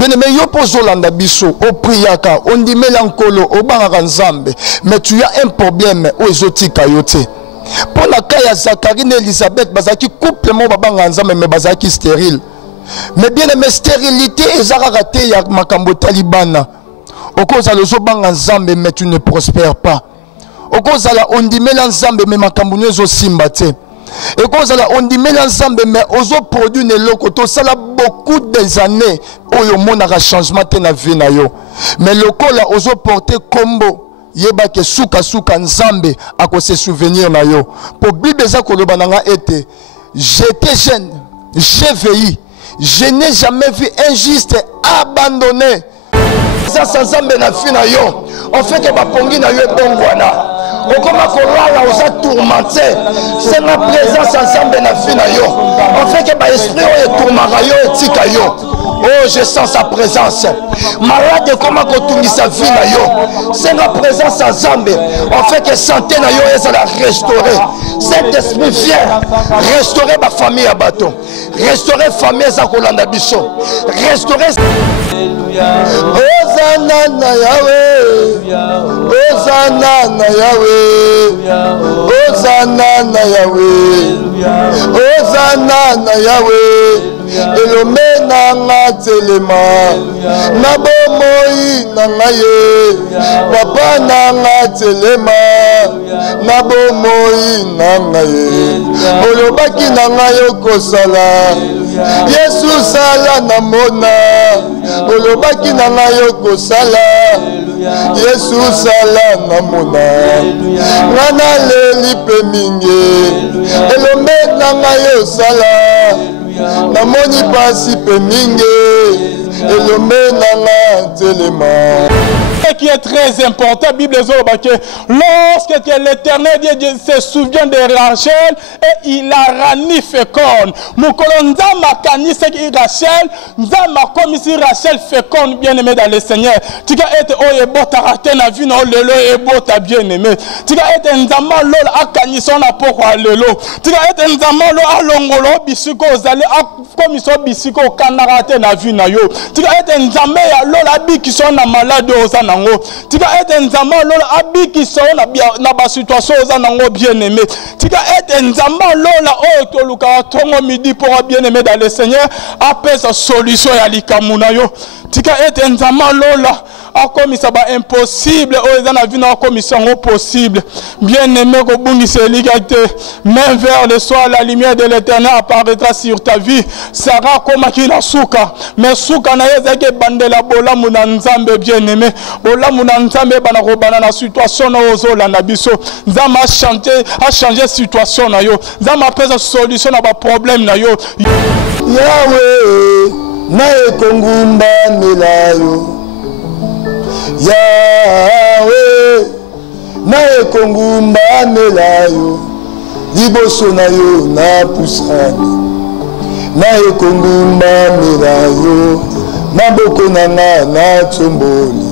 Bien aimé, yo pozolanda biso, o priaka, on dit melankolo, o bangaka nzambe, mais tu as un problème o ezotika yote. Pour la cas ya Zacharie et Elisabeth, bazaki couple mo babanga nzambe mais bazaki stérile. Mais bien aimé, stérilité ezaka raté ya makambo talibana. Okoza lozo banga nzambe mais tu ne prospères pas. Okoza la on dit melanzambe mais makambo nezo simbate. Et quand on dit mélange mais ozo produit ne lokoto ça a beaucoup des années où le monde a changement dans la vie na yo. Mais le là ozo porter combo yeba ke suka nzambe à cause se souvenir na yo. Pour Bible ça ko loba nanga été j'étais jeune, j'ai vieilli, je n'ai jamais vu un juste abandonné. Ça nzambe na fi na yo. On fait que ba pongi na yo bongwana. Okoma kolala oza tourmenté c'est ma présence ensemble na fi na yo on fait que ba esprit o tourmaka yo etika yo oh je sens sa présence malade koma kotungisa vie na yo c'est ma présence ensemble on fait que santé na yo ezala restaurer cet esprit vient restaurer ma famille à bateau restaurer famille za kolanda biso restaurer Hosanna na Yahweh Hosanna na Yahweh Hosanna na Yahweh Hosanna na Yahweh Elome na nga telema na bomoi na nga ye papa na nga telema na bomoi na nga ye olobaki na nga yo kosala Yesu sala na mona olobaki na nga yo kosala Yesu sala na mona ngana leli pe mingi elombe na nga yo sala na moni pasi pe mingi elombe na nga telema. Ce qui est très important, la Bible dit que lorsque l'Éternel Dieu se souvient de Rachel et il a rani féconde. Moukolonza makani c'est que Rachel, nzama comme ici Rachel féconde bien aimé dans le Seigneur. Tu vas être oh ebo tarate na vie na lelo ebo ta bien aimé. Tu vas être nzama lol akani son apoko lelo. Tu vas être nzama lol alongolo bisiko ozali comme iso bisiko kanarate na vie na yo. Tu vas être nzama ya lol abi qui sont na malade ozana. Tu vas être un zaman lola abi qui sont na ba situation aux anango bien aimé. Tu vas être un zaman lola oh toluka tongo midi pour bien aimé dans le Seigneur après sa solution ya likamuna yo. Tu vas être un zaman lola comme ça va impossible oh ezana vie na comme ça possible. Bien aimé ko bungise ligate main vers le soir la lumière de l'Éternel apparaîtra sur ta vie. Sarah comme akina suka mais suka na yezake bandela bola muna nzambe bien aimé. Bola muna nzambe bana ko bana na situation na ozola na biso. Nzama a changer situation na yo. Nzama pesa solution na ba problème na yo. Yahweh na ekongumba milayo. Yahweh na ekongumba milayo. Liboso na yo na pusani. Na ekongumba milayo. Na boko na na tsomboli.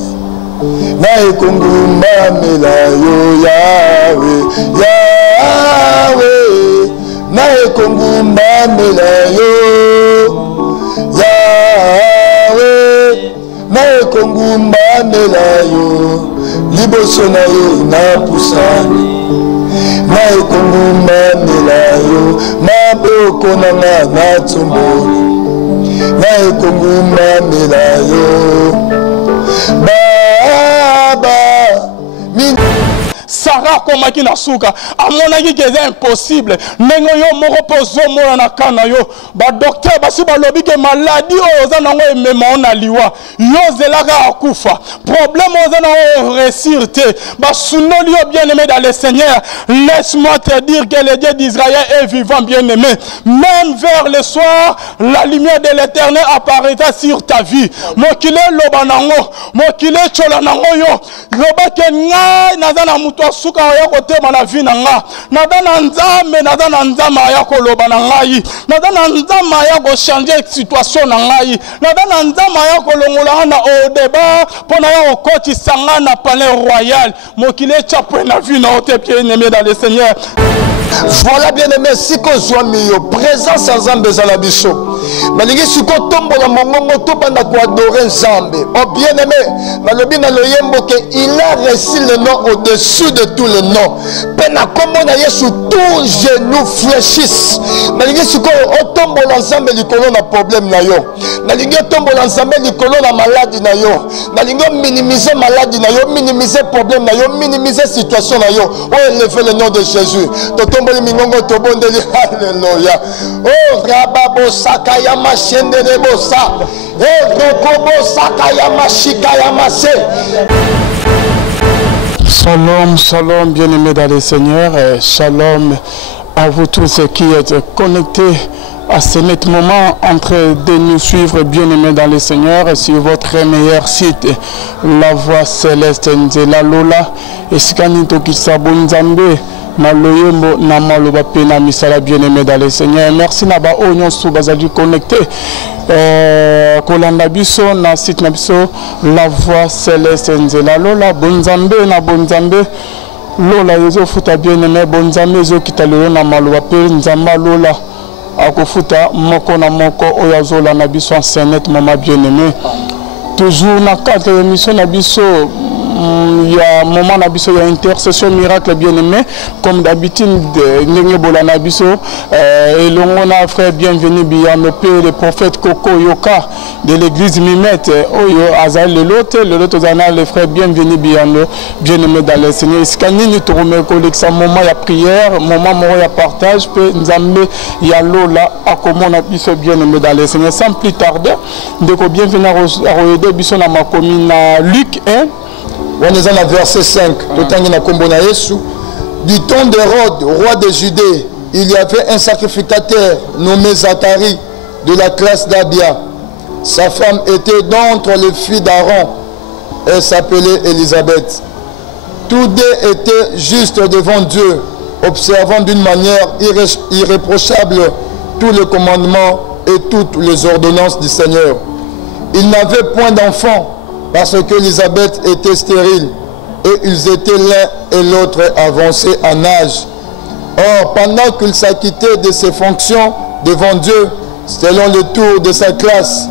Na ekongumba milayo Yahweh. Yahweh na ekongumba milayo. Yahweh na ekongumba milayo. Liboso na yo na pusani. Na ekongumba milayo. Na boko na na tsomboli. Na ekongumba milayo. Baba Sarah comme qui na suka à mon avis que c'est impossible nengo yo moko pozo mona na kana yo ba docteur basi ba lobi que maladie oza nango emema na liwa yo zelaka akufa problème oza na resirte ba sunoli yo bien aimé dans le Seigneur laisse-moi te dire que le Dieu d'Israël est vivant bien aimé même vers le soir la lumière de l'Éternel apparaîtra sur ta vie mokile loba nango mokile chola nango yo loba ke ngai nazana muto suka ya kotema na vie na nga nadana nzama ya koloba na ngai nadana nzama ya ko changer situation na ngai nadana nzama ya kolongola na au débat pona ya okoti sanga na palais royal mokile chapwe na vie na ote bien aimé dans le Seigneur Voilà bien aimé, si qu'on soit mieux, présence en Zambé Zalabiso. Malingi si qu'on tombe dans mon moment, tout le monde adorer Zambé. Oh bien aimé, Malobi na loyembo que il a reçu le nom au-dessus de tous les noms. Pena comme on a yesu tout genou fléchisse. Malingi si qu'on tombe dans Zambé, il y a problème na yo. Malingi tombe dans Zambé, il y a maladie na yo. Malingi minimiser maladie na yo, minimiser problème na yo, minimiser situation na yo. Oh élevez le nom de Jésus. Totomboli mingongo tobondeli alléluia. Oh rababo sakaya machende de bossa. Eh rokobo sakaya machika ya masse. Shalom, shalom, bien-aimés dans le Seigneur. Shalom à vous tous qui êtes connectés à ce net moment en train de nous suivre, bien-aimés dans le Seigneur, sur votre meilleur site, La Voix Céleste Nzela Lola, et Skanito Kisabunzambe, na loyembo na maloba pena misala, bien-aimés dans le Seigneur. Merci Naba Onyon Soubazadi connecté. Kolanda biso na site na biso La Voix Céleste Nzela Lola, Bonzambe na Bonzambe. Lola yezo futa bien-aimé, Bonzambe yezo kitaloyo na maloba pe Nzamba Lola. Akofuta moko na moko oyazola na biso enseignet mama bien-aimé. Toujours na cadre émission na biso il y a un moment na biso, il y a intercession miracle bien-aimé comme d'habitude nenge bola na biso et l'on frère bienvenu bien le prophète Koko Yoka de l'église Mimette oyo azal le lot zana le frère bienvenu bien-aimé dans le Seigneur scanini to remercier collection moment ya prière moment moro ya partage pe nzambe ya lola akomona biso bien-aimé dans le Seigneur sans plus tarder ndeko bienvenue à aider biso na makomi na Luc 1. On est dans le verset 5. Du temps d'Hérode, roi de Judée, il y avait un sacrificateur nommé Zacharie de la classe d'Abia. Sa femme était d'entre les filles d'Aaron. Elle s'appelait Élisabeth. Tous deux étaient justes devant Dieu, observant d'une manière irréprochable tous les commandements et toutes les ordonnances du Seigneur. Ils n'avaient point d'enfants, parce qu'Élisabeth était stérile et ils étaient l'un et l'autre avancés en âge. Or, pendant qu'il s'acquittait de ses fonctions devant Dieu, selon le tour de sa classe,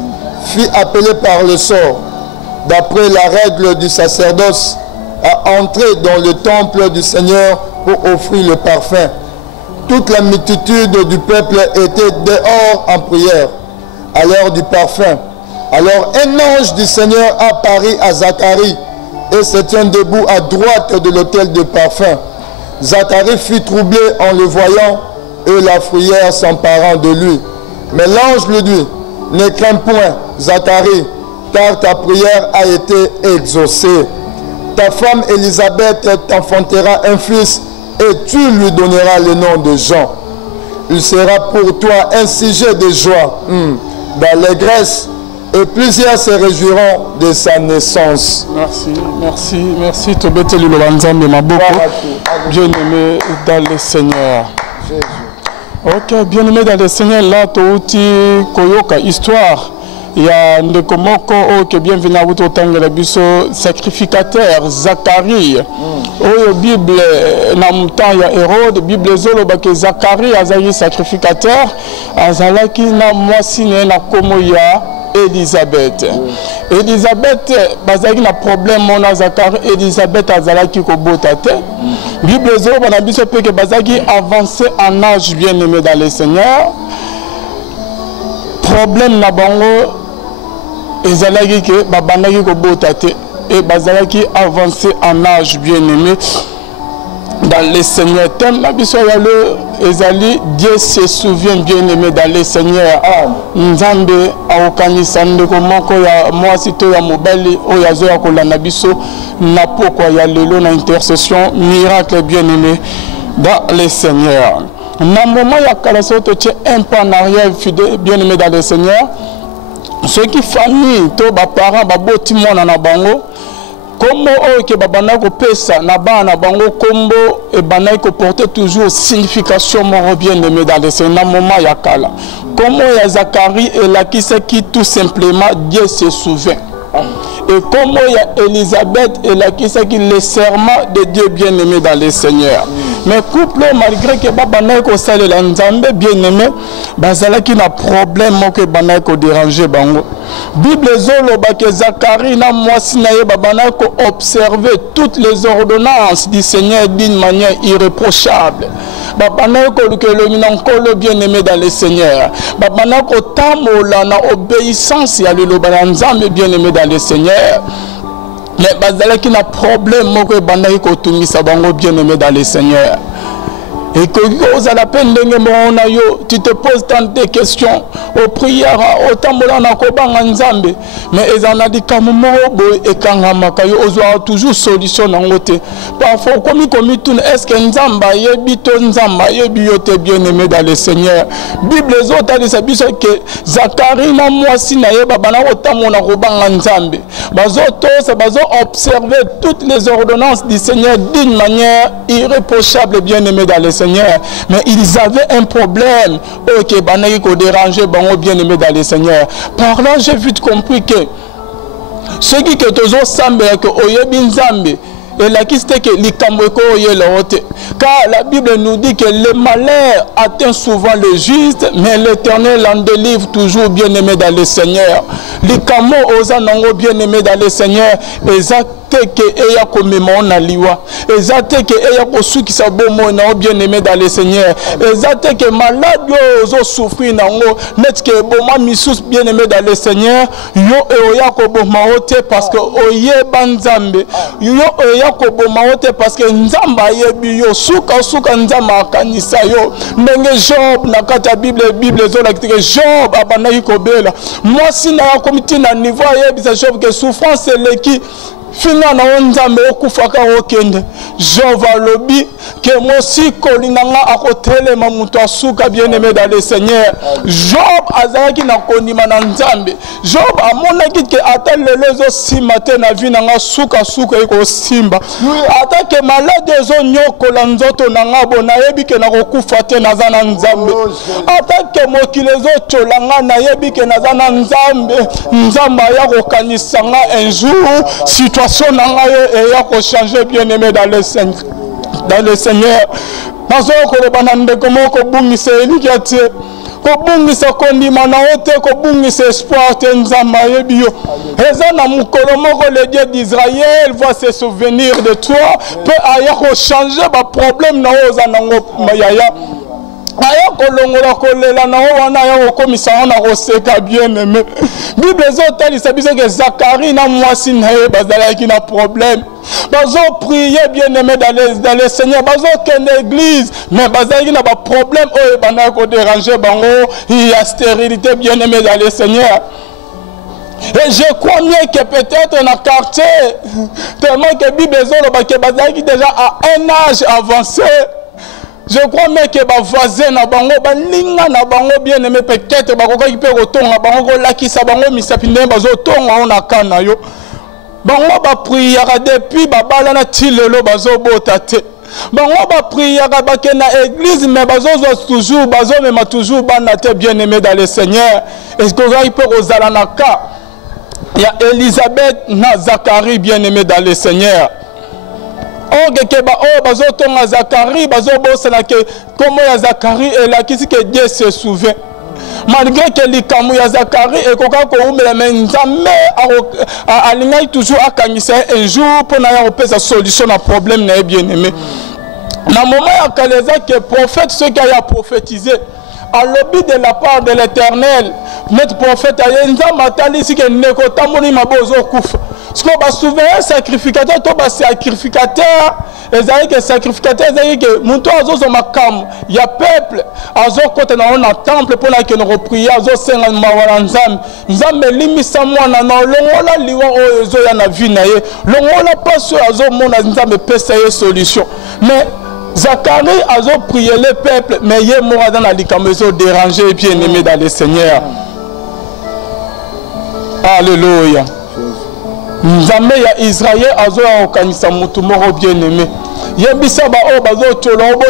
fut appelé par le sort, d'après la règle du sacerdoce, à entrer dans le temple du Seigneur pour offrir le parfum. Toute la multitude du peuple était dehors en prière à l'heure du parfum. Alors un ange du Seigneur apparut à Zacharie et se tient debout à droite de l'autel de parfum. Zacharie fut troublé en le voyant et la frayeur s'emparant de lui. Mais l'ange lui dit, ne crains point, Zacharie, car ta prière a été exaucée. Ta femme Élisabeth t'enfantera un fils et tu lui donneras le nom de Jean. Il sera pour toi un sujet de joie, d'allégresse, et plusieurs se réjouiront de sa naissance. Merci. Tobete le Lobanzambe Maboko. Bien-aimé dans le Seigneur. Jésus. Ok, bien-aimé dans le Seigneur, là, Touti Koyoka, histoire. Il y a un Komoko qui bienvenue à vous autant la biso sacrificateur Zacharie. Au Bible, dans le temps il y a Hérode, Bible zolo que Zacharie azali sacrificateur, azalaki na mwasi na komo ya Élisabeth. Élisabeth, bazaki na problème mona Zacharie, Élisabeth azalaki ko botate. Bible zolo bana biso pe que bazaki avancé en âge bien-aimé dans le Seigneur. Problème na bango ezalaki que babandaki ko botate et bazalaki avancé en âge bien-aimé dans le Seigneur. Thème na biso ya le ezali Dieu se souvient bien-aimé dans le Seigneur. Nzambe aokanisa ndeko moko ya mwasi to ya mobali oyo azoya kolanda biso na pokwa ya lelo na intercession miracle bien-aimé dans le Seigneur. Na moment ya kala soto tche un pas en arrière fidèle bien-aimé dans le Seigneur. Ceux qui famille to ba parents ba boti mona na bango kombo oyo ke babana ko pesa na bana bango kombo e bana ko porter toujours signification moro bien-aimé dans le Seigneur. Na moment ya kala kombo ya Zacharie et la qui tout simplement Dieu se souvient. Et comme il y a Élisabeth et la qui le serment de Dieu bien-aimé dans le Seigneur. Mais couple, malgré que babana ko sale la nzambe bien aimé, bazala qui na problème que bana ko déranger bango. Bible zolo ba que Zacharie na mwasi na ye babana ko observer toutes les ordonnances du Seigneur d'une manière irréprochable. Babana ko lukelo nkolo bien aimé dans le Seigneur. Babana ko tamola na obéissance ya le loba nzambe bien aimé dans le Seigneur. Mais bazala qui na problème moko bana ko tumisa bango bien aimé dans le Seigneur. Et que vous à la peine de tu te poses tant de questions aux prières, au tambola na kobanga nzambe, mais ils en a dit comme mobo et kangamakayo ozo toujours solution na ngote. Parfois comme tout est-ce que nzamba yebi to nzamba yebi yote bien aimé dans le Seigneur. Bible zota de sabiso que Zacharie na mwasi na yeba bana otamo na kobanga nzambe. Bazo tous bazo observer toutes les ordonnances du Seigneur d'une manière irréprochable bien aimé dans le Seigneur. Mais ils avaient un problème qui banaki ko déranger bango bien aimé dans le Seigneur. Par là j'ai vite compris que ceux qui que tozo sambe que oyebi nzambe et la kiste que likamweko oyela ote. Car la Bible nous dit que le malheur atteint souvent le juste, mais l'Éternel en délivre toujours bien aimé dans le Seigneur. Likamo oza nango bien aimé dans le Seigneur et que eya komema na liwa ezate que eya kosukisa bomo na bien aimé dans le Seigneur ezate que malade ozo souffrir nango net que boma misus bien aimé dans le Seigneur yo eya ko boma ote parce que oye banzambe yo eya ko boma ote parce que nzamba yebi yo suka nzamba kanisa yo ndenge Job na kata Bible zo la que Job abana yikobela moi si na komiti na niveau yebi sa Job que souffrance c'est l'équipe fina na onzambe okufaka okende Jova lobi que mosi kolinanga akotelema muto asuka bien aimé dans le Seigneur. Job azaki na kondima na nzambe. Job amonaki ke ata lelezo simate na vinanga suka eko simba. Ata ke malade zo nyoko la nzoto nanga bona yebi ke na kokufa te na zana nzambe. Ata ke mokilezo tolanga na yebi ke na zana nzambe. Nzamba ya kokanisa nga un jour situation nanga yo ya ko changer bien aimé dans le Seigneur. Dans le Seigneur, nazo kolobana ndeko moko bungisa elikiate ko bungisa kondima na ote ko bungisa espoir te nzamba yebiyo eza na mukolo moko le Dieu d'Israël va se souvenir de toi peut aya ko changer ba problème na oza nango mayaya aya kolongola kolela na wana ya komisa na koseka bien aimé. Bible zotalisa biso que Zacharie na mwasi na ye bazalaki na problème. Bazo prier bien aimé dans le Seigneur, bazo ken église, mais bazalaki na ba problème o bana ko déranger bango, il y a stérilité bien aimé dans le Seigneur. Et je crois bien que peut-être dans le quartier, tellement que Bible zotalisa bazalaki déjà à un âge avancé. Je crois même que les voisins na bango balinga na bango bien aimé peut-être bakoka ki pe kotonga bango ko lakisa bango misapine bazo tonga ona kana yo bango ba prière depuis babala na tilelo bazo bota te bango ba prière ba ke na église mais bazo toujours bazo même toujours bana te bien aimé dans le Seigneur est-ce que va peut ozala na ka il y a Elisabeth na Zacharie bien aimé dans le Seigneur. Oh, bazo tonga Zacharie, bazo bosana que comment ya Zacharie et là qui que Dieu se souvient. Malgré que likamu ya Zacharie et koka ko umela nzambe alinga toujours akangisa un jour pour na ya opesa solution na problème na bien aimé. Na moment ya kaleza que prophète ce qui a prophétisé à l'objet de la part de l'Éternel, notre prophète a dit nzamba si que neko tamoni mabozo kufa. Ce qu'on va souverain sacrificateur, toi bas sacrificateur, et que sacrificateur, et que mon toit azo makam, il y a peuple, azo côté na on a temple pour la que nous reprions, azo senga mawala nzam, nzam limisa mwana na longola liwa ozo ya na vie na ye, longola pas sur azo mona nzam pesa ye solution. Mais Zacharie azo prié le peuple, mais il est mort dans la likamezo dérangé bien aimé dans le Seigneur. Alléluia. Nzambe ya Israël azo okanisa mutu moko bien aimé. Yebisa ba o bazo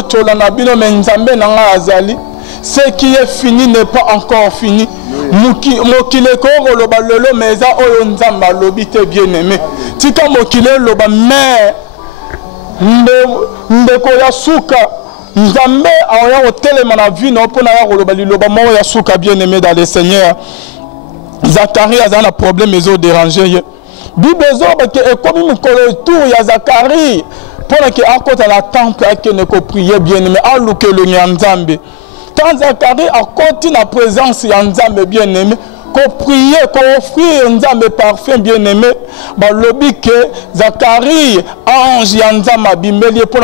tola na bino mais nzambe nanga azali. Ce qui est fini n'est pas encore fini. Mokile ko loba lolo meza oyo nzamba lobi te bien aimé. Tika mokile loba mais ndeko ya suka nzambe aya kotelema na vie na mpona ya koloba liloba moko ya suka bien aimé dans le Seigneur. Zacharie a un problème ezo déranger Bible ezoba ke ekomi mikolo tour ya Zacharie pour que akota la temple ake ne ko prier bien aimé aluke le nyanzambe. Quand Zacharie a continué la présence ya nzambe bien aimé qu'on prier, qu'on offrir nzambe parfum bien aimé, bah lobby que Zacharie ange yanzama bimbeli pour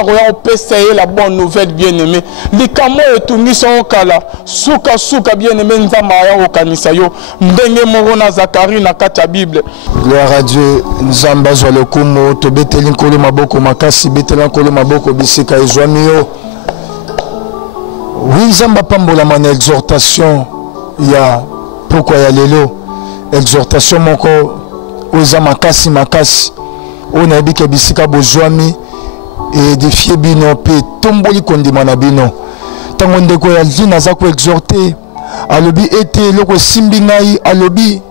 essayer la bonne nouvelle bien aimé. Likamo etuni so kala suka suka bien aimé nzama ya okanisa yo ndenge moko na Zacharie na kata Bible. Gloire à Dieu, nzamba zo le kumo to beteli nkolo maboko makasi beteli nkolo maboko bisika ezwami yo. Oui, nzamba pambola mana exhortation ya pourquoi y a lelo exhortation moko oza makasi makasi ona ebike bisika bozwami et défier bino pe tomboli kondima na bino tango ndeko ya lina za ko exhorter alobi ete loko simbi ngai alobi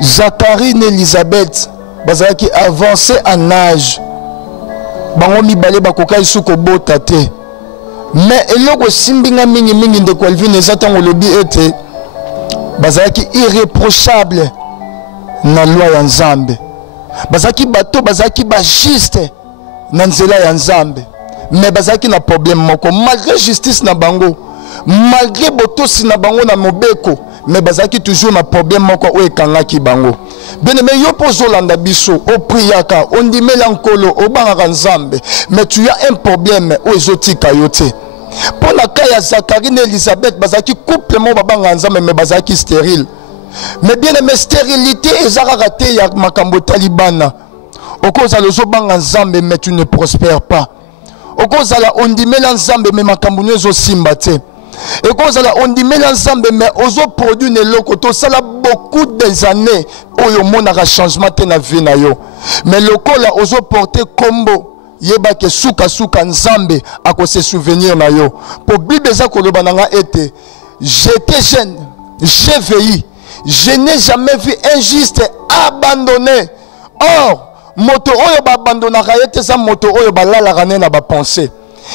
Zacharie et Elisabeth bazaki avancé en âge bango mibale bakoka isuko bota te mais eloko simbi nga mingi mingi ndeko Elvin eza tango lobi ete bazaki irréprochable na loi ya nzambe bazaki bato bazaki ba juste na nzela ya nzambe mais bazaki na problème moko malgré justice na bango malgré botosi na bango na mobeko mais bazaki toujours na problème moko o ekangaki bango bien aimé yo pozolanda biso o priaka on dimela nkolo o bangaka nzambe mais tu as un problème o ezotika yo te. Pour la cas, Zacharie et Elisabeth, bazaki couple mo babanga nzambe mais bazaki stérile. Mais bien aimé stérilité ezaka raté ya makambo talibana. Okoza lozo banga nzambe mais tu ne prospères pas. Okoza la ondimela nzambe mais makambo nyezo simba te. Okoza la ondimela nzambe mais ozo produit ne loko to sala beaucoup des années oyo monaka changement te na vie na yo. Mais lokola ozo porter combo yeba ke suka suka nzambe ako se souvenir na yo po Bible eza koloba nanga ete j'étais jeune j'ai vieilli je n'ai jamais vu un juste abandonné. Or moto oyo ba abandonnaka ete sa moto oyo balalaka ne na ba pensée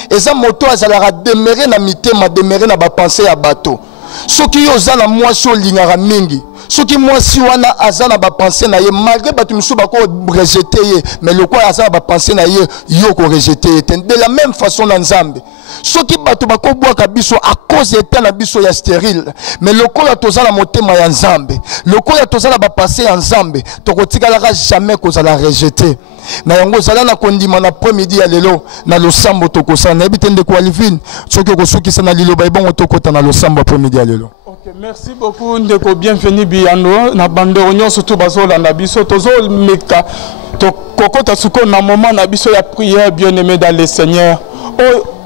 eza moto azalaka demeurer na mitema demeurer na ba pensée ya bato soki yo za na mwasi olingaka mingi soki mwasi wana azana ba pensée na ye malgré batu misu bako rejeter ye mais le quoi azana ba pensée na ye yo ko rejeter de la même façon na nzambe soki batu bako bwaka biso à cause état na biso ya stérile mais le quoi tozala motema ya nzambe le quoi tozala ba pensée ya nzambe tokotikalaka jamais kozala rejeter na yango zala na kondima na premier-midi ya lelo na losambo tokosana na bitende ko Alvin soki okosukisa na lilo baibongo tokota na losambo premier-midi ya lelo. Ok, merci beaucoup ndeko bienvenue biano na bande onyo surtout bazola na biso tozo meka to kokota suko na moment na biso ya prière bien aimé dans le Seigneur.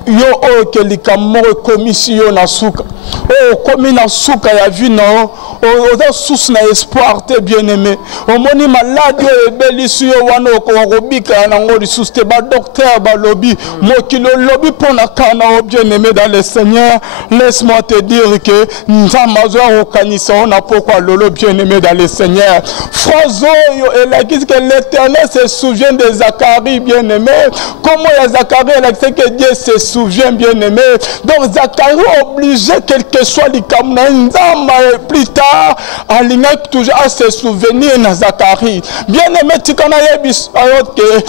Yo o kelika moko commission na suka o komi na suka ya vie na o za source na espoir te bien aimé o moni malade o belisi yo wana ko robika na ngodi source te ba docteur ba lobby mokilo lobby pona kana o bien aimé dans le Seigneur. Laisse-moi te dire que nzamazo o kanisa na pourquoi lolo bien aimé dans le Seigneur. Phrase yo et la qu'est-ce que l'Éternel se souvient de Zacharie bien aimé. Comment ya Zacharie elle sait que Dieu se souvient bien aimé. Donc Zacharie obligé quel que soit les kamnanzama plus tard aligné toujours à se souvenir na Zacharie bien aimé tikana yebis ayot que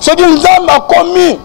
ce qui nous a commis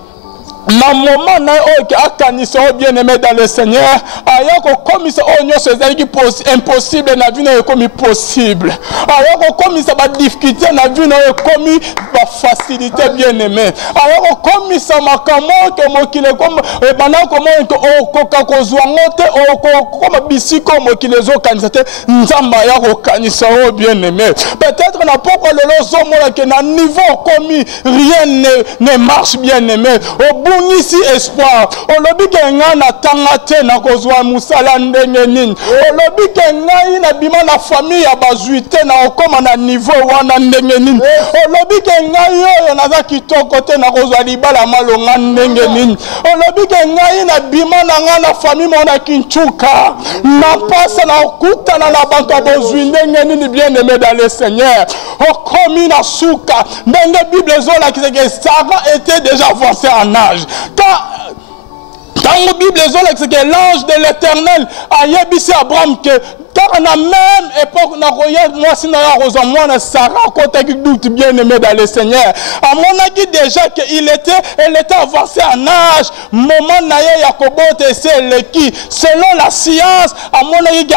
na moment na oki akanisa bien aimé dans le Seigneur ayako komisa onyo sezaki impossible na vie na komi possible ayako komisa ba difficulté na vie na komi ba facilité bien aimé ayako komisa makambo ke mokile comme bana comment ko koka kozwa ngote o comme bisiko mokile zo kanisa te nzamba yako kanisa bien aimé peut-être na pourquoi le lozo mo que na niveau komi rien ne marche bien aimé au bout obungisi espoir olobi ke nga na tanga te na kozwa musala ndenge nini olobi ke ngai na bima na famille ya bazwi te na okoma na niveau wana ndenge nini olobi ke ngai oyo naza kitoko te na kozwa libala malonga ndenge nini olobi ke ngai na bima na nga na famille mona kinchuka na pasa na okutana na bantu bozwi ndenge nini bien aimé dans le Seigneur okomi na suka ndenge Bible zola ki que Sarah était déjà avancée en âge dans la Bible c'est que l'ange de l'Éternel a yebisi Abraham que car à la même époque, moi si na Sarah côté qui doute bien aimé dans le Seigneur. À mon avis déjà qu'elle était avancée en âge. Moment naye Yakobo c'est le qui selon la science à mon avis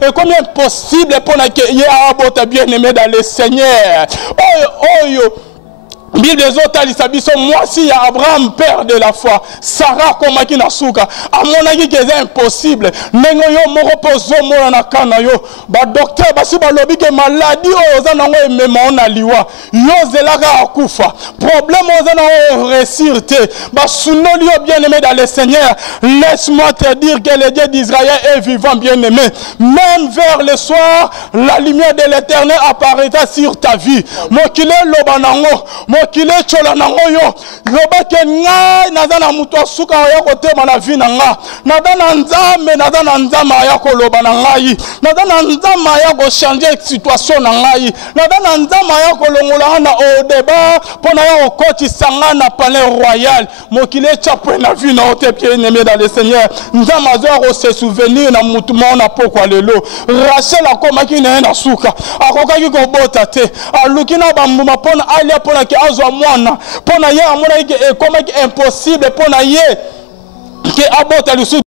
est combien possible pour que y a bien aimé dans le Seigneur. Bible des autres alisabiso moi si Abraham père de la foi Sarah comme qui na suka à mon avis que c'est impossible nengo yo mo reposo mo na kana yo ba docteur ba si ba lobi que maladie oza nango emema na liwa yo zelaka akufa problème oza na réussir te ba sunoli yo bien aimé dans le Seigneur laisse-moi te dire que le Dieu d'Israël est vivant bien aimé même vers le soir la lumière de l'Éternel apparaîtra sur ta vie mo kile lobanango kile chola nango yo loba ke ngai nazana muto suka ya kotema na vi nanga nadana nzama ya koloba na ngai nadana nzama ya ko changer situation na ngai nadana nzama ya kolongola na au débat pona ya kokoti sanga na palais royal mokile chapwe na vi na ote bien aimé dans le Seigneur nzama zo se souvenir na mutu na pokwa lelo Rachel akoma ki na suka akokaki ko bota te alukina bambuma pona alia pona ke mwana pona ye amona ke comme impossible pona ye ke abota le sou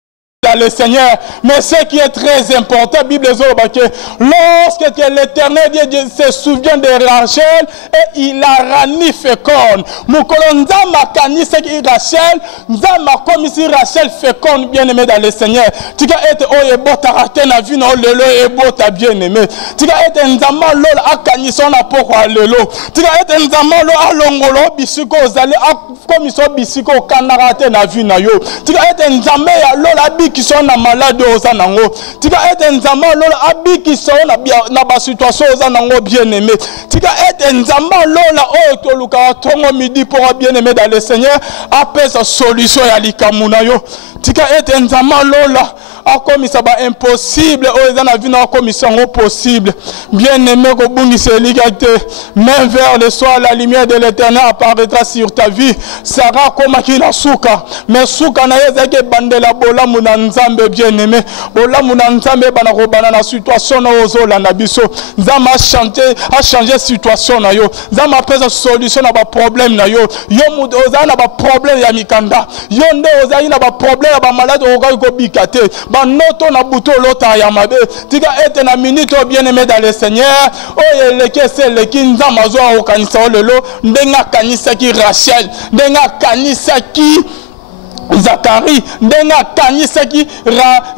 dans le Seigneur mais ce qui est très important Bible que lorsque l'Éternel Dieu se souvient de Rachel et il a rani féconde mukolonza makani ce qui Rachel nzama comme si Rachel féconde bien aimé dans le Seigneur tika ete oye bota ratena vie na lelo e bota bien aimé tika ete nzama lol akani sona pokwa lelo tika ete nzama lo alongolo bisiko zali comme so bisiko kanarate na vie na yo tika ete nzame ya lol abi qui sont na malade aux nango tika ete nzamba lola abi qui sont na ba situation aux nango bien aimé tika ete nzamba lola o toluka tongo midi pour bien aimé dans le Seigneur appelle sa solution ya likamuna yo tika ete nzamba lola akomisa ba impossible o na vie na komisa ngo possible bien aimé ko bungisa ligate même vers le soir la lumière de l'Éternel apparaîtra sur ta vie Sarah comme qui la suka mais suka na yezake bandela bola muna nzambe bien aimé bola muna nzambe bana ko bana na situation na ozola na biso nzama changer situation na yo nzama pesa solution na ba problème na yo mudo oza na ba problème ya mikanda yo nde oza na ba problème ba malade ko bikate ba noto na buto lota ya mabe tika ete na minute bien aimé dans le Seigneur oye leke se leki nzama zo o kanisa lelo ndenga kanisa ki Rachel ndenga kanisa ki Zacharie ndenga kanisaki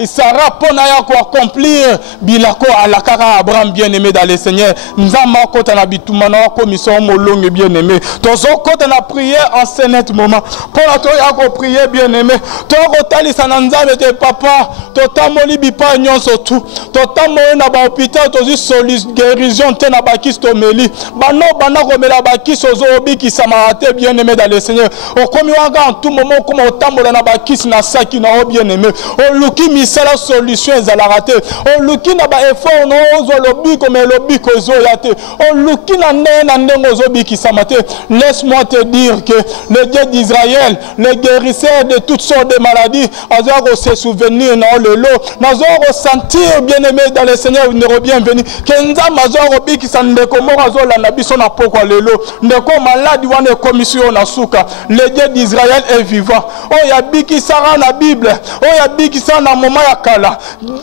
Sarah pona ya ko accomplir bilako alakara Abraham bien aimé dans le Seigneur nzama kota na bituma na commission molonge bien aimé tozo kota na prière en ce net moment pona to ya ko prier bien aimé to ko talisa na nzambe te papa to tamoli bipa nyonso tu to tamoli na ba hôpital to zi solis guérison te na ba kistomeli bano bana ko mela ba kisozo obiki samarate bien aimé dans le Seigneur o komi wanga en tout moment comme na bakisi na saki na bien aimé o luki misala solution ezala raté o luki na ba effort no ozo lobi comme lobi ko zo yate o luki na ndengo zo biki samate laisse-moi te dire que le Dieu d'Israël le guérisseur de toutes sortes de maladies azako se souvenir na lelo nazoko sentir bien aimé dans le Seigneur ne bienvenu kenza mazoko biki sande ko morazo la na biso na pokwa lelo ndeko maladi wana commission na suka le Dieu d'Israël est vivant oh ya biki sara na Bible oh ya biki sara na moment ya kala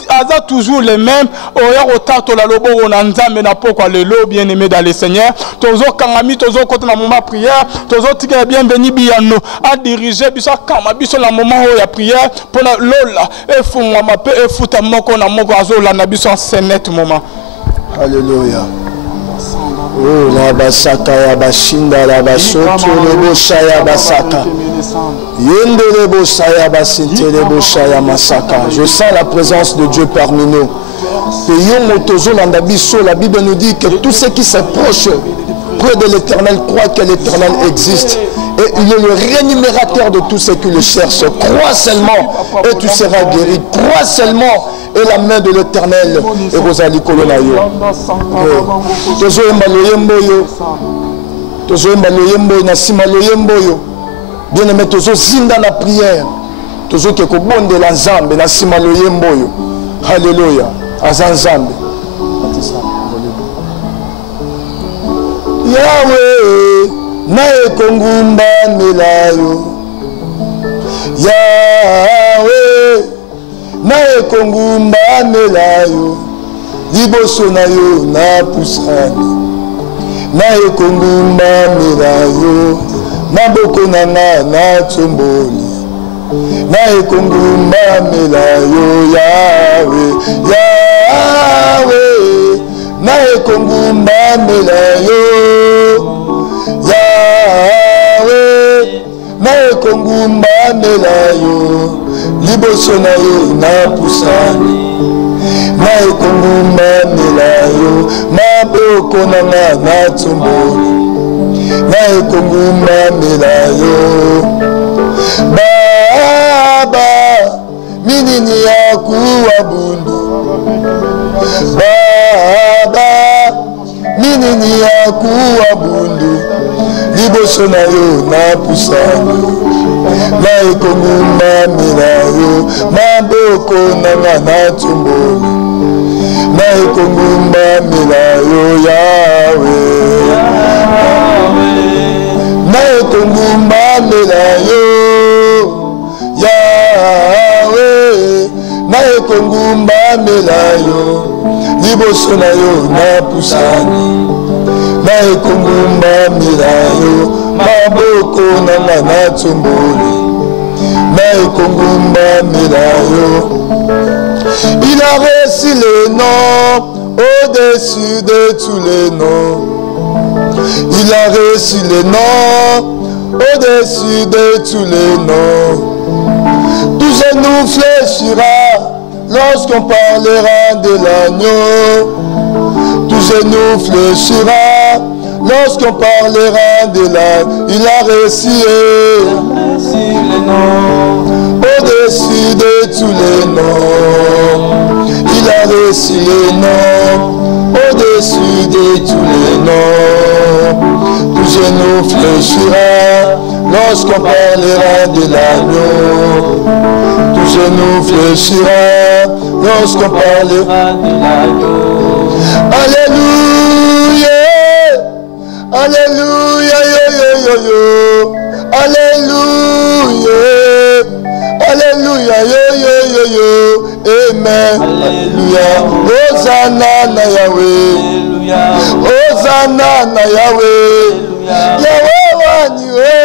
aza toujours les mêmes oh ya otato la lobo na nzambe na pokwa lelo bien aimé dans le Seigneur tozo kangami tozo kota na moment prière tozo tika bienvenu biano a diriger biso kama biso na moment ya prière pour la lola e fungwa mape e futa moko na moko azola na biso en senet moment. Alléluia. Oh la basaka ya bashinda la basoto le bosha ya basaka Je sens la présence de Dieu parmi nous. La Bible nous dit que tous ceux qui s'approchent près de l'Éternel croient que l'Éternel existe. Et il est le rémunérateur de tous ceux qui le cherchent. Crois seulement et tu seras guéri. Crois seulement et la main de l'Éternel et Rosalie Kolonayo. Bien aimé, tozo zinda na prière. Tozo ke kobonde la nzambe na sima loyembo yo. Alléluia. Azanzambe. Yahweh na ekongumba melayo. Yahweh na ekongumba melayo. Liboso na yo na pusani. Na ekongumba melayo. Maboko nanga na tsomboli. Na ekongumba melayo. Yahweh, Yahweh. Na ekongumba melayo. Yahweh. Na ekongumba melayo. Liboso na yo na pusani. Na ekongumba melayo. Maboko nanga na tsomboli. Na ekongumba melayo. Baba minini ya kuwa bundu. Baba minini ya kuwa bundu. Liboso na yo na pusani. Na ekongumba melayo. Maboko nanga na tsomboli. Na ekongumba melayo. Yahweh, na ekongumba melayo. Yahweh, na ekongumba melayo. Liboso na yo na pusani. Na ekongumba melayo. Maboko nanga na tsomboli. Na ekongumba melayo. Il a reçu les noms au-dessus de tous les noms. Il a reçu les noms au-dessus de tous les noms. Tout genou fléchira lorsqu'on parlera de l'agneau. Tout genou fléchira lorsqu'on parlera de l'agneau. Il a reçu les noms au-dessus de tous les noms. Il a reçu les noms au-dessus de tous les noms. Tout genou fléchira lorsqu'on parlera de l'agneau. Tout genou fléchira lorsqu'on parlera de l'agneau. Alléluia, Alléluia, yo yo yo yo. Alléluia, Alléluia, yo yo yo yo. Amen. Alléluia. Hosanna na Yahweh. Hosanna na Yahweh. Yahweh wani we.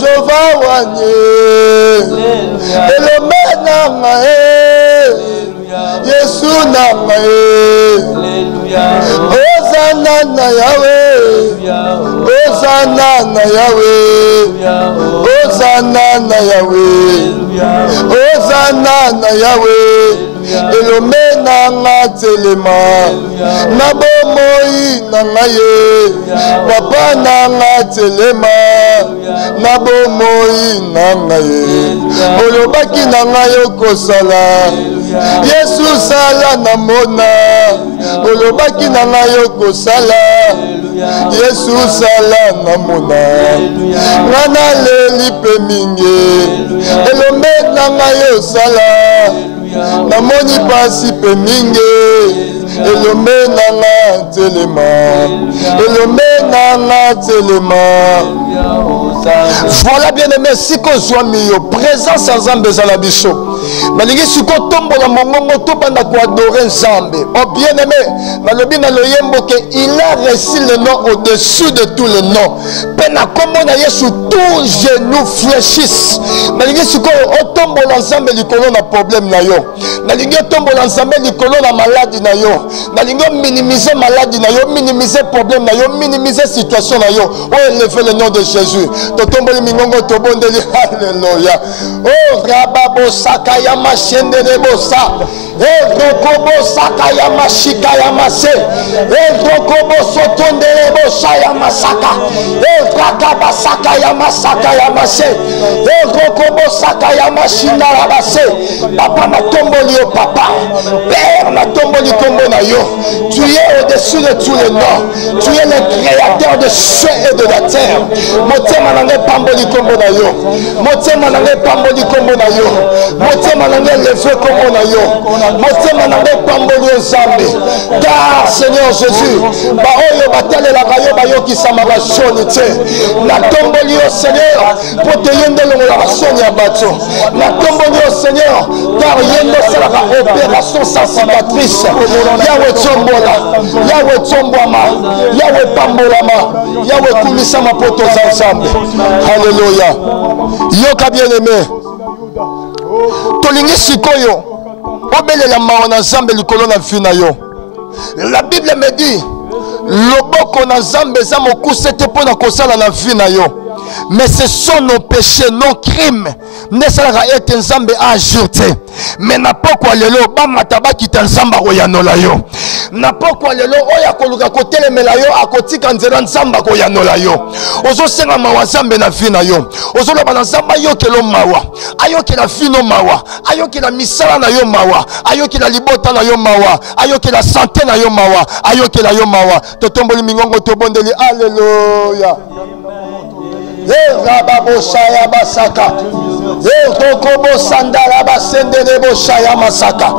Jova wani. Elome na ngae. Yesu na ngae. Hosanna na Yahweh. Hosanna na Yahweh. Hosanna na Yahweh. Hosanna na Yahweh. Elome na nga telema. Na bomoi na nga ye. Papa na nga telema. Na bomoi na nga ye. Olobaki na nga yo kosala. Yesu sala na mona. Olobaki na nga yo kosala. Yesu sala na mona. Ngana leli pe mingi. Elombe na nga yo sala. Namoni pasi pe mingi. Elombe na nga telema. Elombe na nga telema. Voilà bien aimé, si qu'on soit mis au présence en Zambé Zalabiso. Malgré ce qu'on tombe dans mon moment, tout pendant qu'on adore Zambé. bien-aimé, il a reçu le nom au-dessus de tous les noms. Pena kombo na Yesu tout genou fléchisse. Nalingi siko otombo l'ensemble du colon na problème na yo. Nalingi otombo l'ensemble du colon na maladie na yo. Nalingi minimiser maladie na yo, minimiser problème na yo, minimiser situation na yo. Oh, élevez le nom de Jésus. Totombo li mingongo tobondeli. Alléluia. Oh, rababo sakaya machende de bossa. Eh, rokobo sakaya mashikaya mase. Eh, rokobo sotonde de bossa ya masaka. Eh, rakaba sakaya masaka ya mase. Eh, rokobo sakaya mashina la base. Papa na tomboli yo papa. Père na tomboli kombo na yo. Tu es au-dessus de tous les noms. Tu es le créateur de cieux et de la terre. Motema na nge pamboli kombo na yo. Motema na nge pamboli kombo na yo. Motema na nge levé kombo na yo. Motema na nge pamboli yo zambe. Car Seigneur Jésus, ba oyo batale la bayo bayo ki samara shoni te. Na tomboli yo Seigneur, pour te yende longo la shoni ya bato. Na tomboli yo Seigneur, car yende sala ba opération sans cicatrice. Yawe tombola, Yawe tombwama, Yawe pambolama, Yawe kumisama poto za ensemble. Alléluia. Yoka bien-aimé. Tolingi sikoyo. Obelela mawa na Nzambe likolo na vi na yo. La Bible me dit loboko na Nzambe za mokuse te pona kosala na vi na yo. Mais ce sont nos péchés, nos crimes. Ne salaka ete Nzambe ajouté. Mais na pokwa lelo ba mataba kita Nzamba koyanola yo. Na pokwa lelo oya koluka kotelemela yo akotika nzela Nzamba koyanola yo. Ozo senga mawa Nzambe na vi na yo. Ozo loba na Nzamba yo kelo mawa. Ayo kela fino mawa. Ayo kela misala na yo mawa. Ayo kela libota na yo mawa. Ayo kela santé na yo mawa. Ayo kela yo mawa. Totomboli mingongo tobondeli. Alléluia. Rababo Shaya Basaka. Tokobo Sandala Basendele Boshaya Masaka.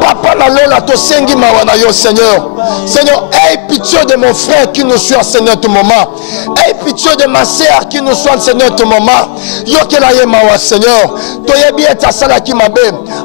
Papa na lola to sengi mawana yo Seigneur. Seigneur, aie pitié de mon frère qui nous suit en Seigneur tout moment. Aie pitié de ma sœur qui nous suit en Seigneur tout moment. Yo kela ye mawa Seigneur. Toyebi eta sala ki mabe.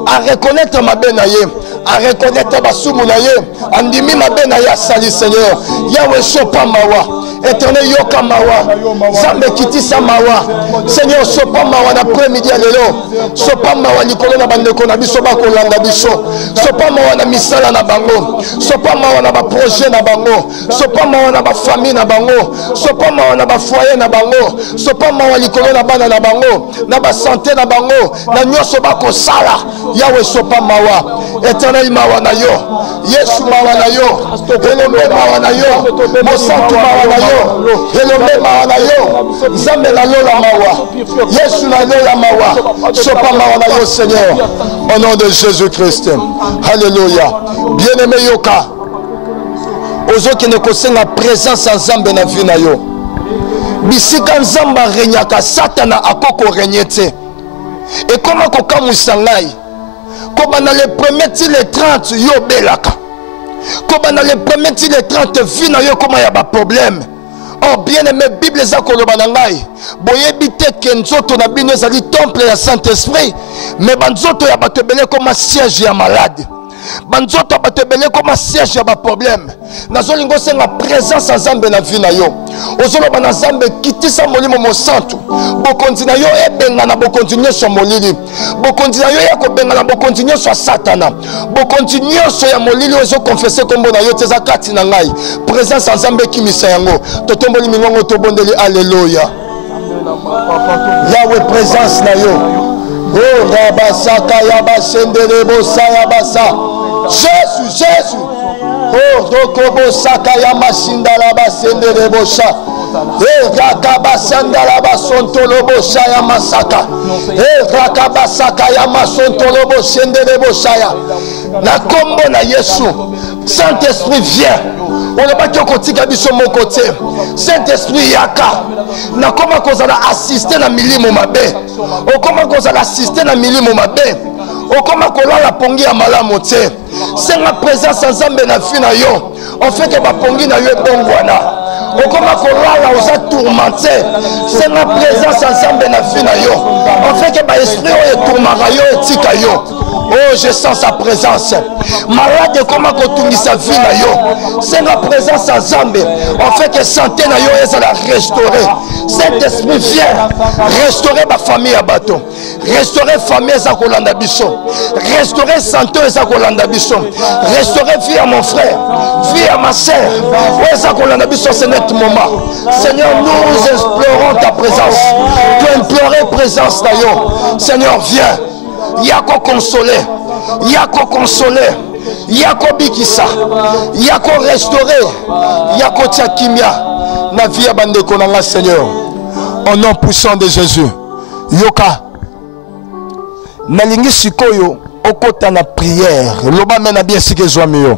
A reconnaître ma be na ye. A reconnaître basumu na ye. Andimi ma be na ye sali Seigneur. Yawe sopa mawa. Éternel yoka mawa. Zambe kitisa mawa. Seigneur sopa mawa na après-midi à lelo. Sopa mawa likolo na bandeko na biso ba kolanda biso. Sopa mawa na misala na bango. Sopa mawa na ba projet na bango. Sopa mawa na ba famille na bango. Sopa mawa na ba foyer na bango. Sopa mawa likolo na bana na bango. Na ba santé na bango. Na nyoso ba ko sala. Yawe sopa mawa. Éternel mawa na yo. Yesu mawa na yo. Elombe mawa na yo. Mosantu mawa na yo. Elombe mawa na yo. Zambe na lola mawa. Yesu na lola mawa. Sopa mawa na yo Seigneur. Au nom de Jésus-Christ. Alléluia. Bien-aimé yoka. Ozo qui ne connaissent la présence en Zambe na vie na yo. Bisika Nzamba renyaka Satana akoko renyete. Et comment kokamu sangai? Comme dans les premiers les 30 yo belaka. Comme dans les premiers les 30 vie na yo comment y a pas problème. Oh bien aimé Bible za koloba na ngai. Boyebi te ke nzoto na bino ezali temple ya Saint-Esprit, mais banzoto ya bato ebele comme siège ya malade. Banzoto bato ebele comme siège ya ba problème. Nazolingo senga présence en Nzambe na vie na yo. Ozoloba na Nzambe kitisa molimo mosantu. Bokonzi na yo ebenga na bokontinue so molili. Bokonzi na yo ya kobenga na bokontinue so Satana. Bokontinue so ya molili ozo confesser kombo na yo teza kati na ngai. Présence en Nzambe kimisa yango. Totomboli mingongo tobondeli alléluia. Yahweh présence na yo. Oh rabasaka yabasendele bosa yabasa. Jésus, Jésus. Oh dokobo saka yamashinda la basendele bosa. Eh rakabasanda la basontolo bosa yamasaka. Eh rakabasaka yamasontolo bosendele bosa ya. Na kombo na Yesu. Saint-Esprit vient. On n'a pas qu'à continuer sur mon côté. Saint-Esprit yaka. Na comment qu'on a assisté na milimo mabe. On comment qu'on a assisté na milimo mabe. On comment qu'on a la pongi à malamote. C'est la présence ensemble na fina yo. On fait que ma pongi na yo bongwana. On comment qu'on a la tourmenté. C'est la présence ensemble na fina yo. On fait que ma esprit est tourmara yo et tika yo. Oh, je sens sa présence. Malade, comment qu'on sa vie na yo. C'est la présence à Zambé. En fait que santé na yo, elle a restauré. Cet esprit vient restaurer ma famille à bateau. Restaurer famille à Kolanda Bisson. Restaurer santé à Kolanda Bisson. Restaurer vie à mon frère. Vie à ma soeur. À Kolanda Bisson, c'est notre moment. Seigneur, nous explorons ta présence. Tu implorer présence na yo. Seigneur, viens. Yako consoler, Yako consoler, Yako bikisa, Yako restaurer, Yako tiakimia, na vie à bande konanga Seigneur. Au nom puissant de Jésus. Yoka. Nalingi sikoyo, okota na prière. Loba mena bien sike zoamio.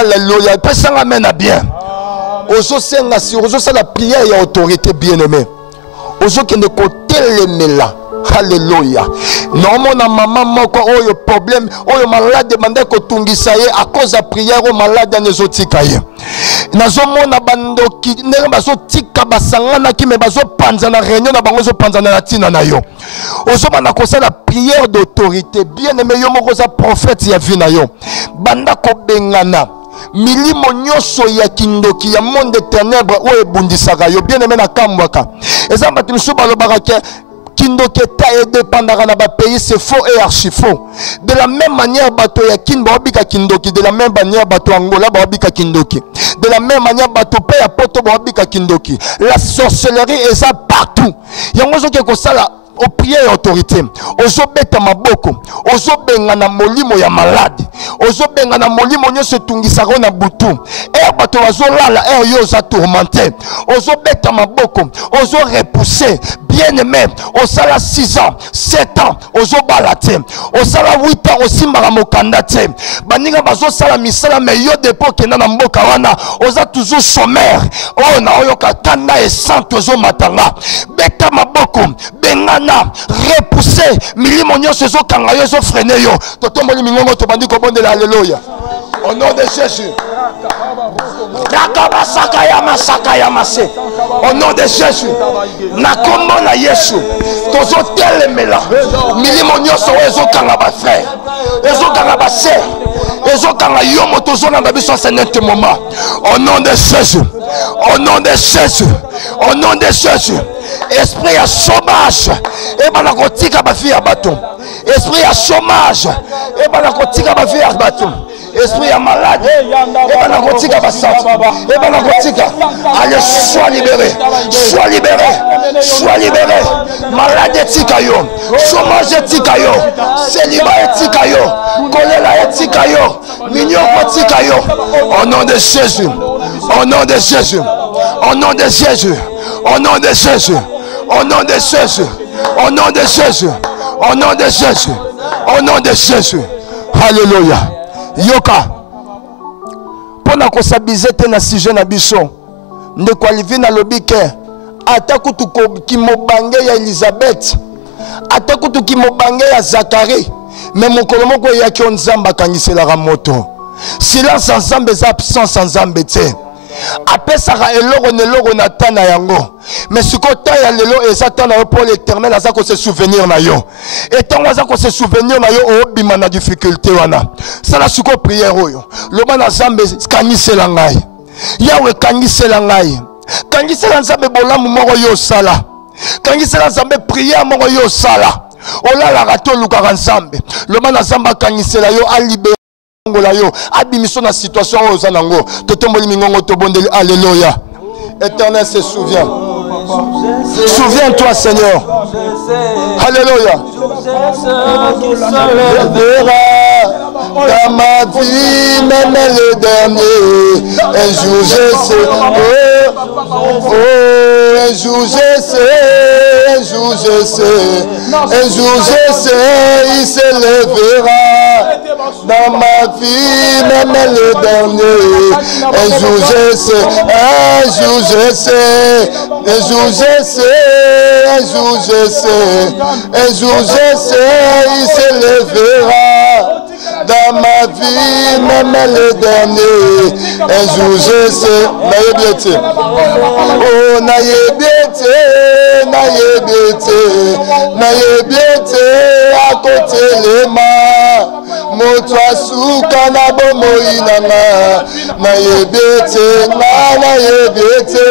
Alléluia. Pesanga mena bien. Ozo senga si, ozo sa la prière et autorité bien-aimée. Ozo kende kote le mela. Alléluia. Non, mon maman, moko oyo problème, oyo malade demande ko tungisa ye à cause de prière au malade nezotika ye. Nazo mona bandoki ndenge bazo tika basangana ki me bazo panza na réunion na bango zo panza na tina na yo. Ozo bana ko la prière d'autorité. Bien aimé yo moko za prophète ya vina yo. Banda ko bengana. Milimo nyoso ya kindoki ya monde de ténèbres oyo bundisaka yo. Bien aimé na kamwaka. Ezamba timisu balobaka ke Kindoketa et dépendara na ba pays, c'est faux et archi faux. De la même manière, bato ya kin babika kindoki. De la même manière, bato Angola babika kindoki. De la même manière, bato pe ya poto babika kindoki. La sorcellerie est ça partout. Yangozo ke ko sala au prière et autorité. Ozo beta maboko. Ozo benga na molimo ya malade. Ozo benga na molimo nyo se tungisaro na butu. Bato ozo lala yo za tourmenté. Ozo beta maboko. Ozo repousser. Bien aimé. Osala 6 ans, 7 ans. Ozo balate. Osala 8 ans. Osimbara mokandate. Baninga bazo sala misala me yo depo kena na mboka wana. Oza toujours chômeur. Oh na oyo katanda et sant ozo matanga. Beta maboko. Bengana. Repousser milimo nyonso zo kanga yo zo freiner yo totomboli mingongo to bandi ko bondela alléluia au nom de Jésus. Au nom de Jésus. Na kombo na Yesu tozo telemela milimo nyonso zo kanga ba frère ezo kanga ba sœur ezo kanga yo moto zo na biso c'est notre moment au nom de Jésus. Au nom de Jésus. Au nom de Jésus. Esprit à chômage et banakotika ba fille à bâton. Esprit à chômage et banakotika ba fille à bâton. Esprit à malade et banakotika ba santé et banakotika. Allez, sois libéré. Sois libéré. Sois libéré. Malade tika yo. Chômage tika yo. Célibat tika yo. Kolela tika yo. Mignon tika yo. Au nom de Jésus. Au nom de Jésus. Au nom de Jésus. Au nom de Jésus. Au nom de Jésus. Au nom de Jésus. Au nom de Jésus. Au nom de Jésus. Alléluia. Yoka. Pona ko sabizete na sujet na biso. Nde qualifié na lobike. Atakutu ki mobange ya Elisabeth. Atakutu ki mobange ya Zacharie. Mais mon kolomoko ya ki onzamba kangisela moto. Silence ensemble est absence ensemble te. Apesaka eloko neloko na tana yango. Mais ce côté ya lelo ezatana pour l'éternel azako se souvenir na yo. Et tant azako se souvenir na yo obima na difficulté wana. Sala suko prière oyo. Loba na zambe kanisela ngai. Yawe kanisela ngai. Kanisela nzambe bolamu moko yo sala. Kanisela nzambe prière moko yo sala. Olala rato lukaka nzambe. Loba na zamba kanisela yo alibé yo abimiso na situation oza nango totomboli mingongo to bondeli alléluia. Éternel se souvient. Souviens-toi Seigneur. Alléluia. Dans ma vie, même le dernier, un jour je sais, un jour je sais, un jour je sais, un jour je sais, il se lèvera. Dans ma vie, même le dernier, un jour je sais, un jour je sais, un jour je sais, un jour je sais, un jour je sais, il se lèvera. Dans ma vie, même le dernier, un jour je sais, naïbiété. Oh, naïbiété, naïbiété, naïbiété, à côté les mains. moto asuka na bomoi nanga na yebete na yebete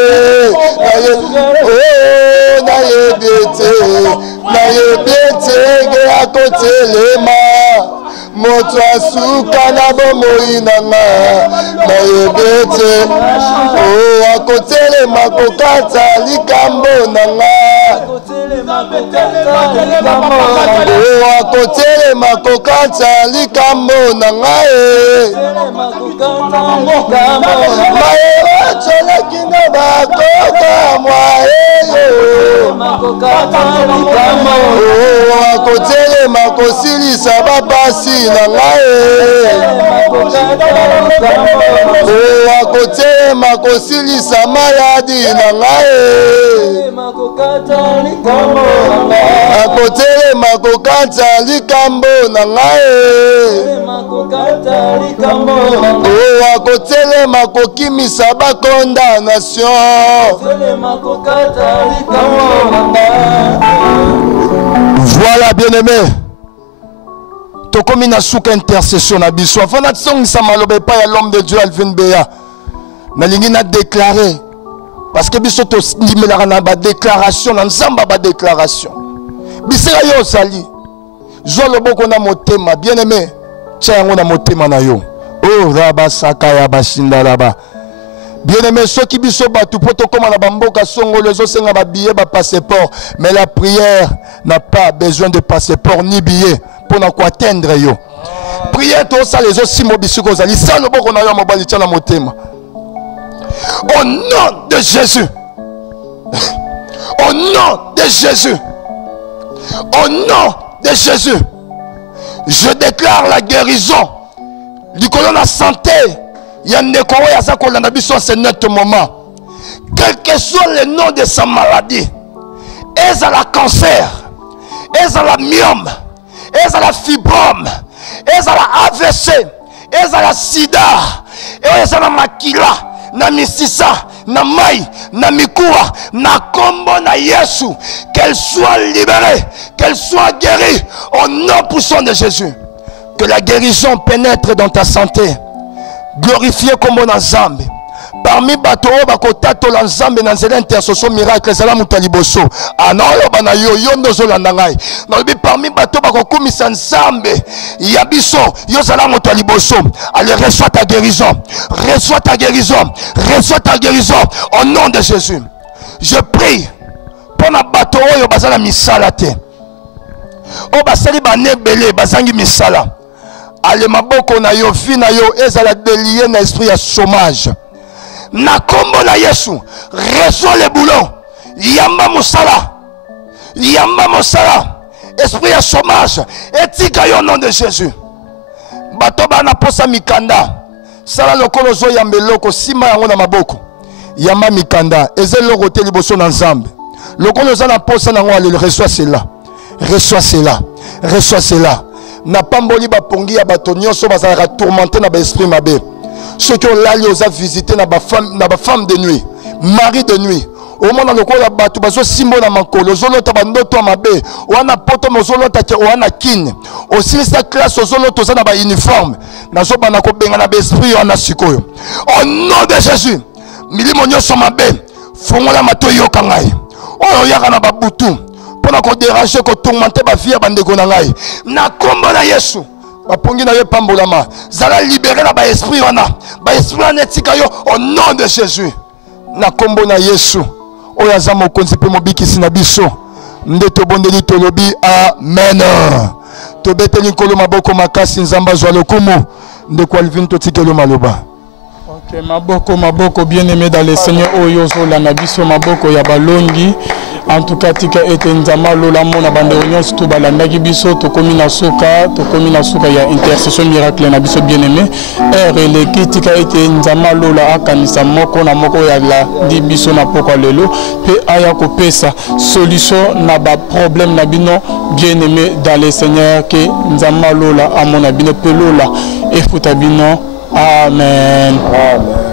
na yebete ge akotelema moto asuka na bomoi nanga na yebete akotelema kokata likambo nanga akotelema kokata likambo nanga maye cholakina bakoka mwaeyo akotelema kosilisa bapasi nanga akotelema kosilisa mayadi nanga akotelema kokata likambo nanga akotelema kokimisa bakondamnation. Voilà, bien-aimé. Tokomi na souka intercession na biso. Avant na tsong sa malobe pa ya l'homme de Dieu Alvin Beya. Na lingi na déclarer. Parce que biso to limelaka na ba déclaration na nzamba ba déclaration. Bisera yo sali. Zo loboko na motema, bien-aimé. Tia yango na motema na yo. Oh raba sakaya bashinda raba. Bien-aimé, ceux qui biso batu poto comme na bamboka songo les autres senga ba billet ba passeport, mais la prière n'a pas besoin de passeport ni billet pour na ko atteindre yo. Prière to ça les autres simo biso ko zali ça no boko na yo mobali tia na motema. Au nom de Jésus. Au nom de Jésus. Au nom de Jésus. Je déclare la guérison du colonne la santé. Il y a un école à sa colonabiso en ce net moment. Quel que soit le nom de sa maladie, est-ce à la cancer, est-ce à la myome, est-ce à la fibrome, est-ce à la AVC, est-ce à la sida, est-ce à la makila, na misisa, na mai, na mikura, na kombo, na yesu, qu'elle soit libérée, qu'elle soit guérie, au nom puissant de Jésus. Que la guérison pénètre dans ta santé. Glorifié comme on a Zambé. Parmi bateau bakotato la Zambé dans cette intercession miracle c'est la mutaliboso. Ah non bana yo yondo zo landangai. Non parmi bateau bakokomisa Zambé. Yabiso yo sala mutaliboso. Allez reçois ta guérison. Reçois ta guérison. Reçois ta guérison au nom de Jésus. Je prie pour na bateau yo bazala misala te. O basali banebele bazangi misala. Allez maboko na yo fi na yo ezala délié na esprit ya chômage. Na kombo na Yesu reçois le boulot. Yamba mosala. Yamba mosala. Esprit ya chômage. Etika yo nom de Jésus. Bato bana posa mikanda. Sala lokolo zo yambeloko sima yango na maboko. Yamba mikanda. Ezelo rote liboso na Nzambe. Lokolo za na posa nango ale reçois cela. Reçois cela. Reçois cela. Na pamboli ba pongi ya bato nyonso bazalaka tourmenté na ba esprit mabe. Ceux qui ont l'allé aux a visité na ba femme de nuit, mari de nuit. Au moment où la bato bazo simbo na makolo zolota bandoto mabe, wana poto mozolota ke wana kin. Aussi sa classe zolota za na ba uniforme. Nazo bana ko benga na ba esprit wana sikoyo. Au nom de Jésus, milimo nyonso mabe, fongola matoyo kangai. Oyo yaka na babutu. Pour qu'on déranger, qu'on tourmente ma vie à bandeko na ngai. Na kombo na Yesu. Ba pongi na ye pambolama. Zala libérer la ba esprit wana. Ba esprit wana tika yo au nom de Jésus. Na kombo na Yesu. Oya za mokonzi pe mobikisi na biso. Nde to bondeli to lobi amen. To beteli nkolo maboko makasi nzamba zwa lokumu. Nde kwa Alvin to tikelo maloba. Ok, maboko bien-aimé dans le Seigneur Oyozo la nabiso maboko ya balongi. En tout cas, tika ete nzama lola mona bande réunion surtout balandaki biso to komina suka ya intercession miracle na biso bien-aimé. Releki tika ete nzama lola akanisa moko na moko ya la di biso na poko lelo pe aya ko pesa solution na ba problème na bino bien-aimé dans le Seigneur que nzama lola amona bino pe lola efuta bino. Amen. Amen.